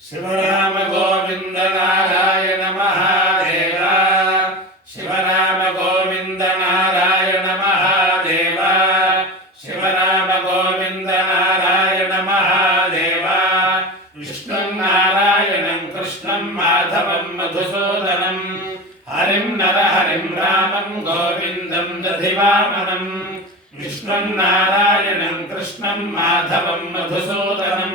शिवराम गोविंद नारायण महादेव शिवराम गोविंद नारायण महादेव शिवराम गोविंद नारायण महादेव विष्णुं नारायणं कृष्णं माधवं मधुसूदनं हरिं नरहरिं रामं गोविन्दं दधिवामनं विष्णुं नारायणं कृष्णं माधवं मधुसूदनं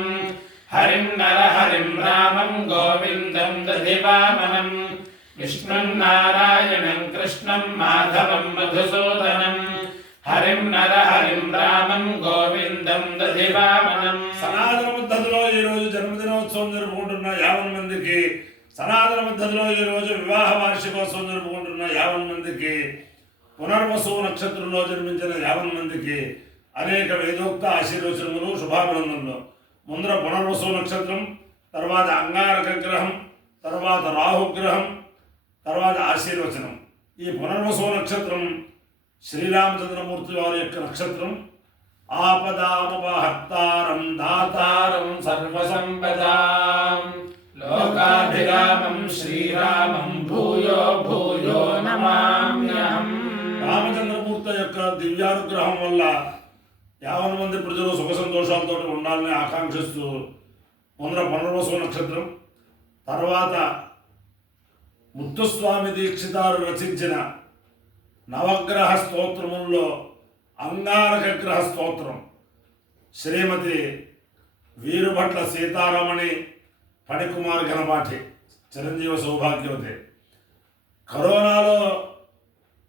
हरिं नरहरिं रामं गोविन्दं दधिवामनं विष्णुं नारायणं कृष्णं माधवं मधुसूदनं हरिं नरहरिं रामं गोविन्दं दधिवामनं సనాతన పద్ధతిలో ఈ రోజు జన్మదినోత్సవం జరుపుకుంటున్న 50 మందికి సనాతన పద్ధతిలో ఈ రోజు వివాహ వార్షికోత్సవం జరుపుకుంటున్న 50 మందికి పునర్వసు నక్షత్రంలో జన్మించిన 50 మందికి అనేక వేదోక్త ఆశీర్వచనములు శుభాభినందనలు. ముందర పునర్వసు నక్షత్రం, తర్వాత అంగారక గ్రహం, తర్వాత రాహుగ్రహం, తర్వాత ఆశీర్వచనం. ఈ పునర్వసు నక్షత్రం శ్రీరామచంద్రమూర్తి వారి యొక్క నక్షత్రం. ఆపదామపహర్తారం దాతారం సర్వసంపదాం లోకాభిరామం శ్రీరామం భూయో భూయో నమామ్యహం. రామచంద్రమూర్తి యొక్క దివ్యానుగ్రహం వల్ల 50 మంది ప్రజలు సుఖ సంతోషాలతో ఉండాలని ఆకాంక్షిస్తూ ముందర పునర్వసు నక్షత్రం, తర్వాత ముత్తుస్వామి దీక్షితారు రచించిన నవగ్రహ స్తోత్రముల్లో అంగారక గ్రహ స్తోత్రం శ్రీమతి వీరుభట్ల సీతారమణి ఫణికుమార్ ఘనపాఠి చిరంజీవ సౌభాగ్యవతి. కరోనాలో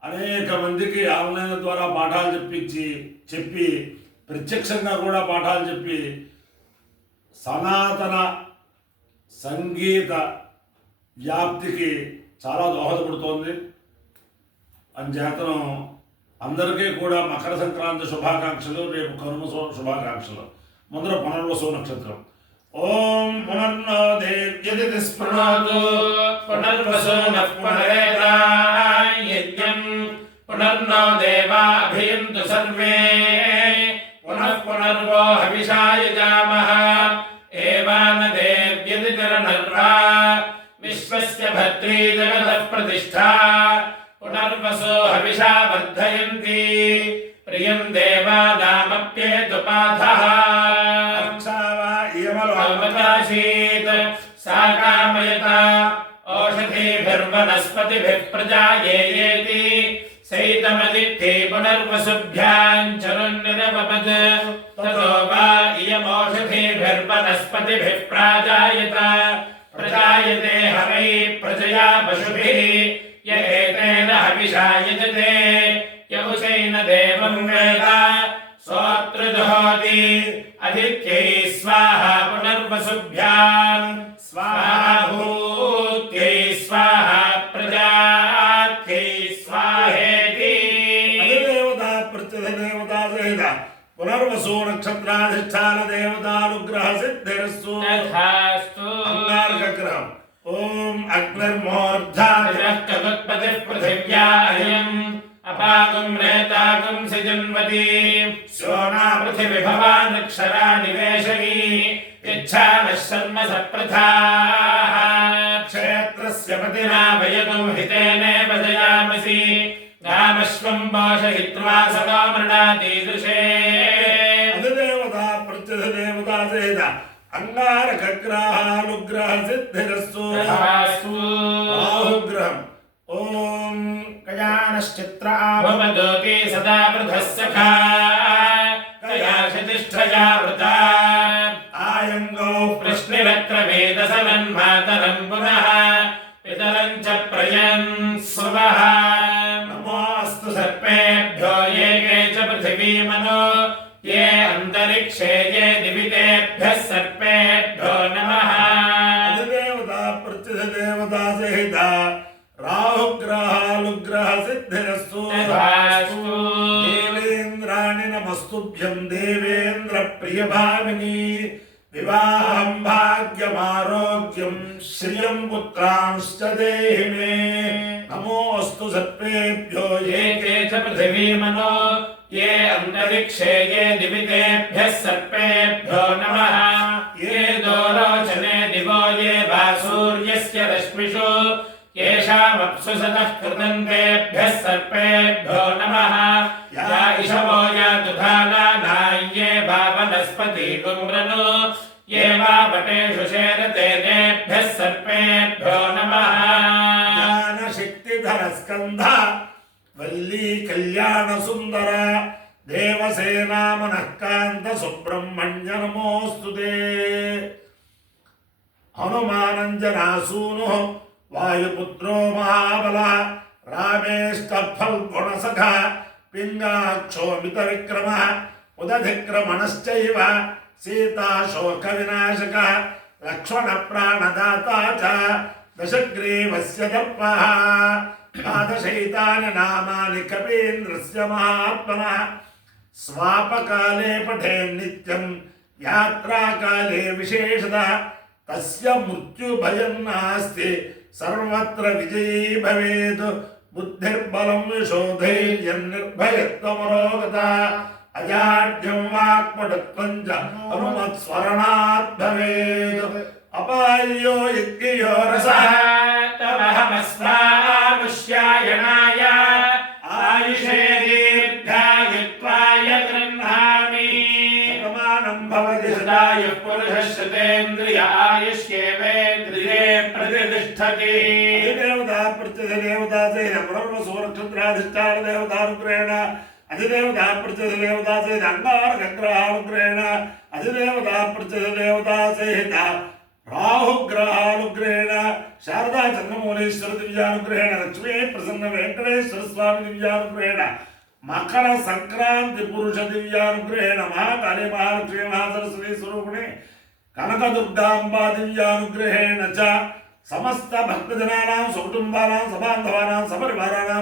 అనేక మందికి ఆన్లైన్ ద్వారా పాఠాలు చెప్పి ప్రత్యక్షంగా కూడా పాఠాలు చెప్పి సనాతన సంగీత వ్యాప్తికి చాలా దోహదపడుతోంది. అంచేతను అందరికీ కూడా మకర సంక్రాంతి శుభాకాంక్షలు, రేపు కనుమ శుభాకాంక్షలు. ముందర పునర్వసు నక్షత్రం. ఓం పునర్నో దేవ్యతి స్పృణోతు పునర్వసు పునరేతాయజ్ఞం పునర్నో దేవాభియంతు సర్వే పునః పునర్వో హవిషాయజామః ఏవాన దేవ్యతి తిరణర్వా విశ్వస్య భద్రీ జగతః ప్రతిష్ఠా పునర్వసో హవిషా వర్ధయంతి ప్రియం దేవానామప్యేతుపాధః అవకాశీత్ సా కామయత ఓషధీభిర్వనస్పతిభిః ప్రజాయేయేతి సైతమదిత్తే పునర్వసుభ్యాం చరున్నిరవపద్ తతో వా ఇయమోషధీభిర్వనస్పతిభిః ప్రాజాయత ప్రజాయతే హవై ప్రజయా పశుభిः య ఏతేన హవిషా యజతే యముచైన దేవం వేద సోత్రజుహోతి అదిత్యై స్వాహా పునర్వసుభ్యాం స్వాహా భూత్యై స్వాహా ప్రజాత్యై స్వాహేతి. అధిదేవత ప్రత్యధిదేవత సహిత పునర్వసు నక్షత్రాధిష్టాన దేవతానుగ్రహ సిద్ధిరస్సు. అంగారక గ్రహం. ఓం అగ్నిర్మూర్ధాతిరః పృథివ్యా అయం అపాగం రేతాగం సిజన్వతి శోనా పృథివిభవా నక్షరా నివేశనీ యచ్ఛానః శర్మ సప్రథాః క్షేత్రస్య పతినా వయగం హితేనేవ జయామసి గామశ్వం పోషయిత్వా సదా మృణాదీదృశే. అధిదేవత ప్రత్యధిదేవత సహిత అంగారక గ్రహానుగ్రహ సిద్ధిరస్సు. రాహుగ్రహం. ఓం కయానశ్చిత్ర భవదోతి సదా వృధః సఖా కయాశతిష్ఠయా వృతా ఆయంగో ప్రశ్నిరక్రమేదసలన్మాతరం పునః పితరం చ ప్రయన్ స్వః. నమోస్తు సర్పేభ్యో ఏకే చ పృథివీమనో ఏ అంతరిక్షే ఏ దివితేభ్యః సర్పేభ్యో నమః. అధిదేవత ప్రత్యధిదేవత సహిత రాహుగ్రహానుగ్రహ సిద్ధిరస్సు. దేవేంద్రాణి నమస్తుభ్యం దేవేంద్ర ప్రియభామిని వివాహం భాగ్యమారోగ్యం శ్రియం పుత్రాంశ్చ దేహి మే. నమోస్తు సర్పేభ్యో ఏకే చ పృథివీమనో ఏ అంతరిక్షే ఏ దివితేభ్యః సర్పేభ్యో నమః. ఏ దోరోచనే దివో शतमप्सु शतः कृतन्तेभ्यः सर्पेभ्यो नमः या इषवो यातु धानानाय्ये भावनस्पति कुम्रनो ये वा वटेषु शेरते तेभ्यः सर्पेभ्यो नमः ज्ञानशक्तिधर स्कन्ध वल्ली कल्याण सुंदर देवसेना मनःकान्त सुब्रह्मण्य नमोस्तुते हनुमानञ्जनासूनुः वायुपुत्रो महाबलः रामेष्टफल्गुणसखा पिङ्गाक्षोमितविक्रमः उदधिक्रमणश्चैव सीताशोकविनाशकः लक्ष्मणप्राणदाता च दशग्रीवस्य दर्पः द्वादशैतानि नामानि कपीन्द्रस्य महात्मनः स्वापकाले पठेन् नित्यं यात्राकाले विशेषतः तस्य मृत्युभयं नास्ति सर्वत्र विजयी भवेत् बुद्धिर्बलं यशोधैर्यं निर्भयत्वमरोगता अजाड्यं वाक्पटुत्वं च हनुमत्स्मरणात् भवेत् अपायो यज्ञयो रसः तमहमस्मामुष्यायणाय आयुषे दीर्घायुत्वाय गृह्णामि प्रमाणं भवति सदायुः पुरुषः शतेन्द्रिय आयुष्येवेन्द्रिये प्रतिष्ठति अधिदेवता प्रत्यधिदेवता चेद पुनर्वसुनक्षत्राधिष्ठान देवतानुग्रहेण अधिदेवता प्रत्यधिदेवता चेद अंगारकग्रहानुग्रहेण अधिदेवता प्रत्यधिदेवता सहित राहुग्रहानुग्रहेण शारदा चंद्रमौलेश्वर दिव्यानुग्रहेण लक्ष्मी प्रसन्न वेंकटेश्वर स्वामी दिव्यानुग्रहेण मकर संक्रांति पुरुष दिव्यानुग्रहेण महाकाली महालक्ष्मी महासरस्वती स्वरूपिणे कनकदुर्गांबा दिव्यानुग्रहेण च समस्त भक्तजनानां सुकुटुंबानां सबान्धवानां सपरिवाराणां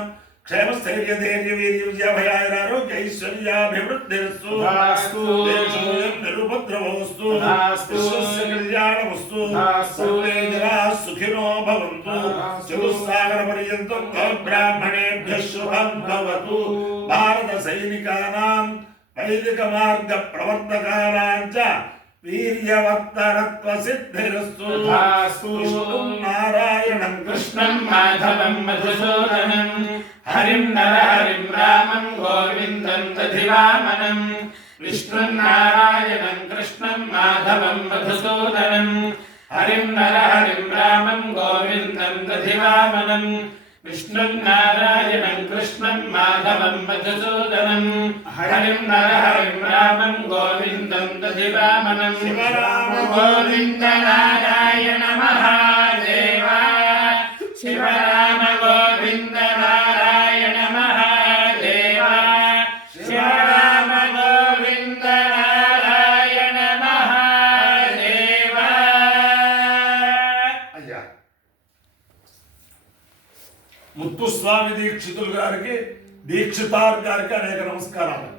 क्षेमस्थैर्य धैर्य वीर्य विजयाभयारोग्य ऐश्वर्याभिवृद्धिरस्तु देशोऽयं निरुपद्रवोऽस्तु विश्वस्य कल्याणमस्तु सर्वे जनाः सुखिनो भवन्तु चतुस्सागरपर्यन्तं ब्राह्मणेभ्यः शुभं भवतु भारतसैनिकानां वैदिकमार्गप्रवर्तकानां च वीर्यवत्तरत्वसिद्धिरस्तु विष्णुं नारायणं कृष्णं माधवं मधुसूदनं हरिं नरहरिं रामं गोविन्दं दधिवामनं विष्णुं नारायणं कृष्णं माधवं मधुसूदनं हरिं नरहरिं रामं गोविन्दं दधिवामनं विष्णुं नारायणं कृष्णं माधवं मधुसूदनं हरिं नरहरिं रामं गोविन्दं दधिवामनं शिवराम गोविन्द नारायण महादेव शिवराम गोविन्द नारायण महादेव शिवराम गोविन्द नारायण महादेव అయ్యా ముత్తుస్వామి దీక్షితులు గారికి దీక్షితార్ గారికి అనేక నమస్కారాలు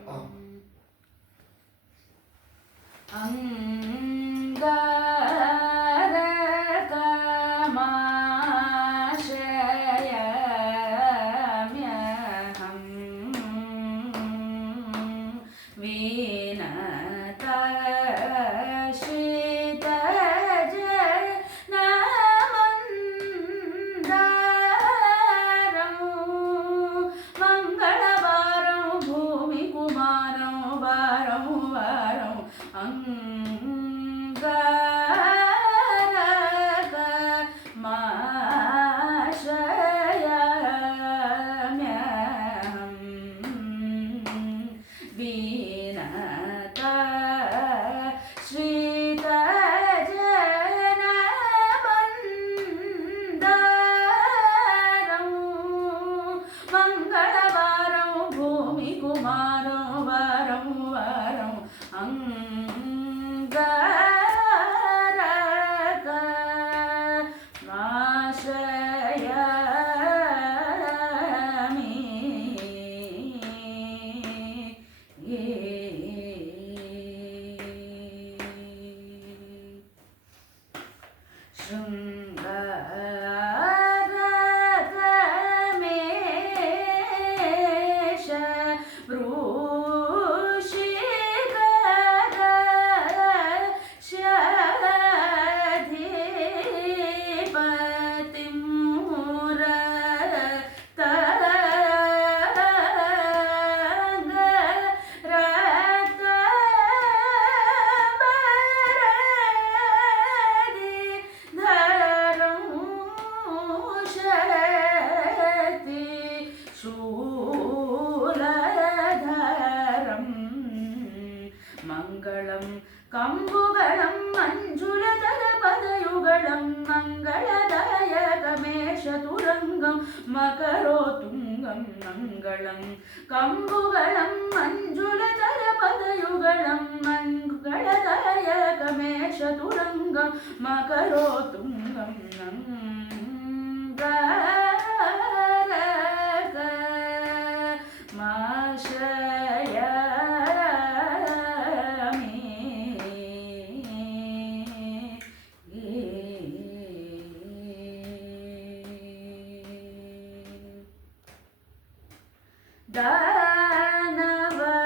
மங்களம் கம்புகளம் மஞ்சுளதர பதயுகளம் மங்களதாயகமேஷ துரங்கம் மகரோ துங்கம்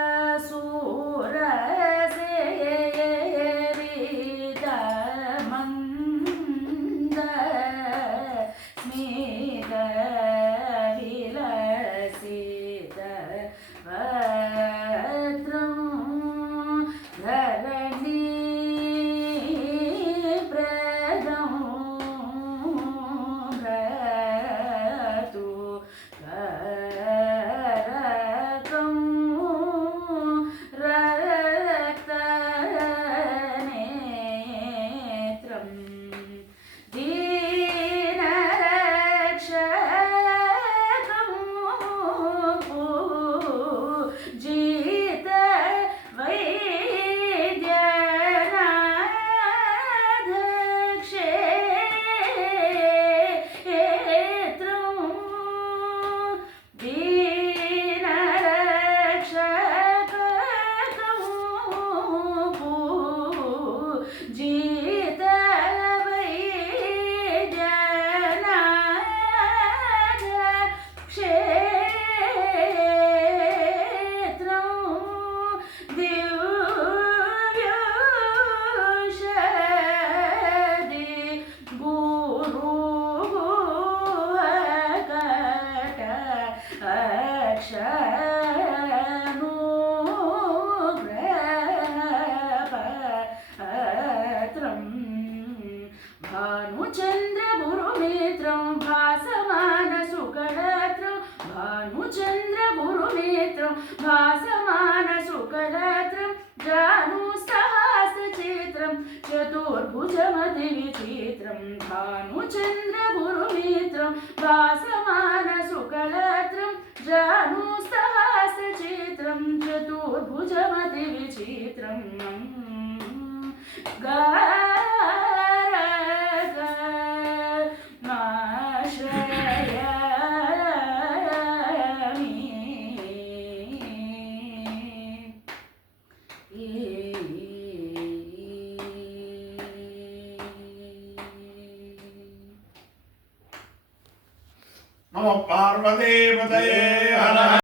दानवसूर सेवित मंद स्मित विलसित वक्त्रं धरणी प्रदं भ्रतु भानुचंद्र गुरुमित्रं भासमान शुक्लत्रं भानुचंद्र गुरुमित्रं भासमान शुक्लत्रं जानुस्तहासचित्रं चतुर्भुजमतिविचित्रं भानुचंद्र गुरुमित्रं भासमान शुक्लत्रं जानुस्तहासचित्रं चतुर्भुजमतिविचित्रं नमः पार्वती पतये हर